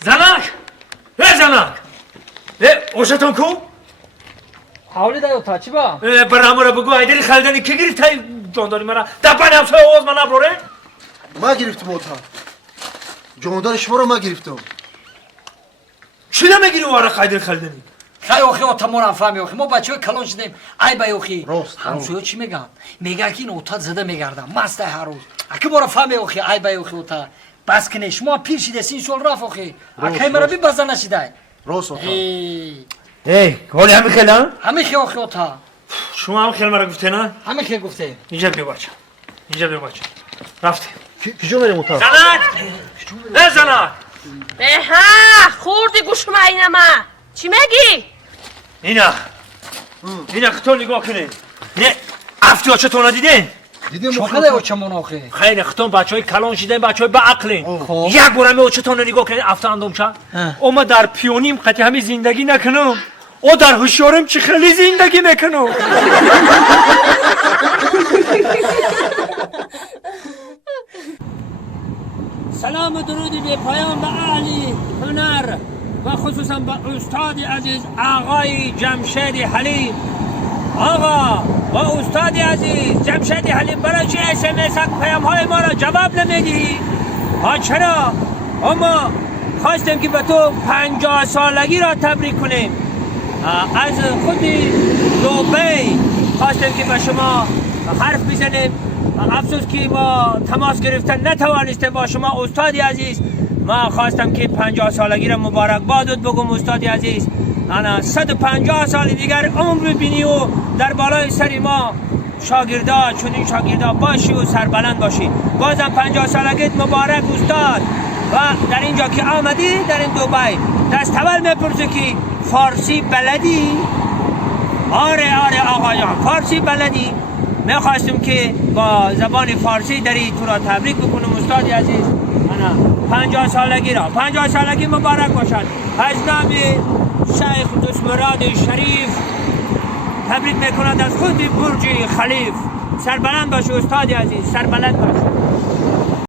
زنک زنک اوشتون کو؟ حوالی دایو تا چی با؟ برامو را بگو ایدری خلدنی که گیری تای جانداری مرا دپنی همسه اوز من ابروره؟ ما گرفتم اوتا جاندار شما رو ما گرفتم چی نمیگیری وارق ایدری خلدنی؟ خیلی اوخی اوتا ما نفهمی اوخی ما بچه های کلان شدیم ای بای اوخی راست همسویا چی میگن؟ میگن که این اوتا زده میگردم مست هر روز اکی ما فهمی اوخی ای بای اوخی اوتا بس کنه شما پیر شده سین سال رفت اوخی اکی مرا بی بزن نشده راست اوتا گولی همین خیلی همین خیلی اوخی اوتا شما هم خیلی مرا گفته نه؟ همین خیلی گفته اینجا بیا بچه اینجا بیا بچه رفتیم کجا بریم اوتا؟ زنک زنک خوردی گوشم اینما چی میگی؟ اینا خطور نگاه کنه نه افتی ها چطور ندیده؟ دیدیم چقدر او چمون اوخی خیلی خطور بچه های کلان شده بچه های به عقلین یک بارم او چطور نگاه کنه افتی اندوم شد اما در پیونیم قطعی همین زندگی نکنم او در هوشیارم چی خیلی زندگی میکنم سلام و درودی به پایان به اهل هنر و خصوصا به استاد عزیز آقای جمشید حلیم. آقا و استاد عزیز جمشید حلیم برای چه SMS پیام های ما را جواب نمیدی؟ چرا؟ اما خواستیم که به تو 50 سالگی را تبریک کنیم. از خود دبی خواستیم که به شما حرف بزنیم. افسوس که ما تماس گرفتن نتوانستیم با شما استاد عزیز. ما خواستم که 50 سالگی را مبارک بادت بگم استاد عزیز. انا 150 سال دیگر عمر ببینی و در بالای سری ما شاگردا چنین شاگردا باشی و سربلند باشی. بازم 50 سالگیت مبارک استاد. و در اینجا که آمدی در این دبی دست اول میپرسه که فارسی بلدی؟ آره آقا جان فارسی بلدی؟ میخواستم که با زبان فارسی داری تو را تبریک بکنم استاد عزیز. انا 50 سالگی را 50 سالگی مبارک باشد. از نام شیخ دستمراد شریف تبریک میکند از خود برج خلیف. سربلند باش استاد عزیز سربلند باش.